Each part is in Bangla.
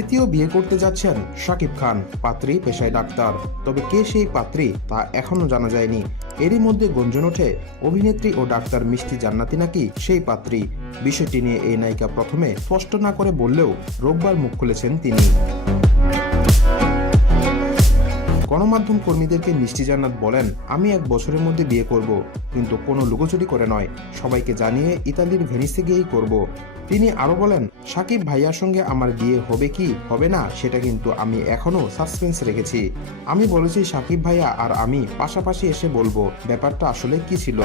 তৃতীয় বিয়ে করতে যাচ্ছেন শাকিব খান, পাত্রী, পেশায় ডাক্তার। তবে কে সেই পাত্রী তা এখনও জানা যায়নি। এরই মধ্যে গুঞ্জন ওঠে, অভিনেত্রী ও ডাক্তার মিষ্টি জান্নাতি নাকি সেই পাত্রী? বিষয়টি নিয়ে এই নায়িকা প্রথমে স্পষ্ট না করে বললেও রোববার মুখ খুলেছেন তিনি। গণমাধ্যম কর্মীদেরকে মিষ্টি জান্নাত বলেন, আমি এক বছরের মধ্যে বিয়ে করব, কিন্তু কোনো লুকোচুরি করে নয়। সবাইকে জানিয়ে ইতালির ভেনিসে গিয়েই করব। তিনি আরও বলেন, সাকিব ভাইয়ার সঙ্গে আমার বিয়ে হবে কি, হবে না, সেটা কিন্তু আমি এখনও সাসপেন্স রেখেছি। আমি বলেছি, সাকিব ভাইয়া আর আমি পাশাপাশি এসে বলব, ব্যাপারটা আসলে কি ছিল?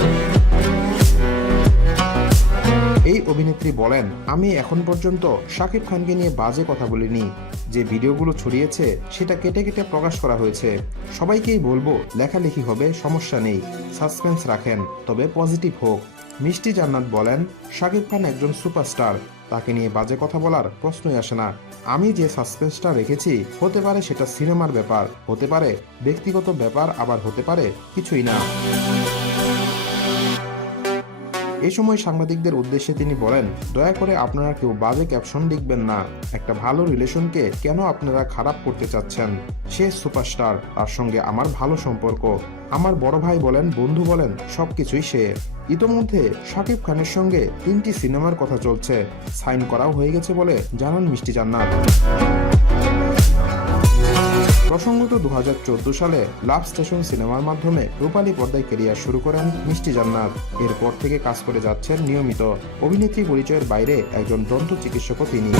অভিনেত্রী বলেন, আমি এখন পর্যন্ত শাকিব খানকে নিয়ে বাজে কথা বলিনি। যে ভিডিওগুলো ছড়িয়েছে, সেটা কেটে কেটে প্রকাশ করা হয়েছে। সবাইকেই বলব, লেখালেখি হবে, সমস্যা নেই। সাসপেন্স রাখেন, তবে পজিটিভ হোক। মিষ্টি জান্নাত বলেন, শাকিব খান একজন সুপারস্টার। তাকে নিয়ে বাজে কথা বলার প্রশ্নই আসে না। আমি যে সাসপেন্সটা রেখেছি, হতে পারে সেটা সিনেমার ব্যাপার, হতে পারে ব্যক্তিগত ব্যাপার, আবার হতে পারে কিছুই না। এই সময় সাংবাদিকদের উদ্দেশ্যে তিনি বলেন, দয়া করে আপনারা কেউ বাজে ক্যাপশন লিখবেন না। একটা ভালো রিলেশনকে কেন আপনারা খারাপ করতে চাচ্ছেন? সে সুপারস্টার, তার সঙ্গে আমার ভালো সম্পর্ক। আমার বড় ভাই বলেন, বন্ধু বলেন, সবকিছুই সে। ইতোমধ্যে শাকিব খানের সঙ্গে তিনটি সিনেমার কথা চলছে। সাইন করাও হয়ে গেছে বলে জানান মিষ্টি জান্নাত। প্রসঙ্গত দু সালে লাভ স্টেশন সিনেমার মাধ্যমে রূপালী পর্দায় কেরিয়ার শুরু করেন মিষ্টি জান্নাত। এরপর থেকে কাজ করে যাচ্ছেন নিয়মিত। অভিনেত্রী পরিচয়ের বাইরে একজন দন্ত চিকিৎসকও তিনি।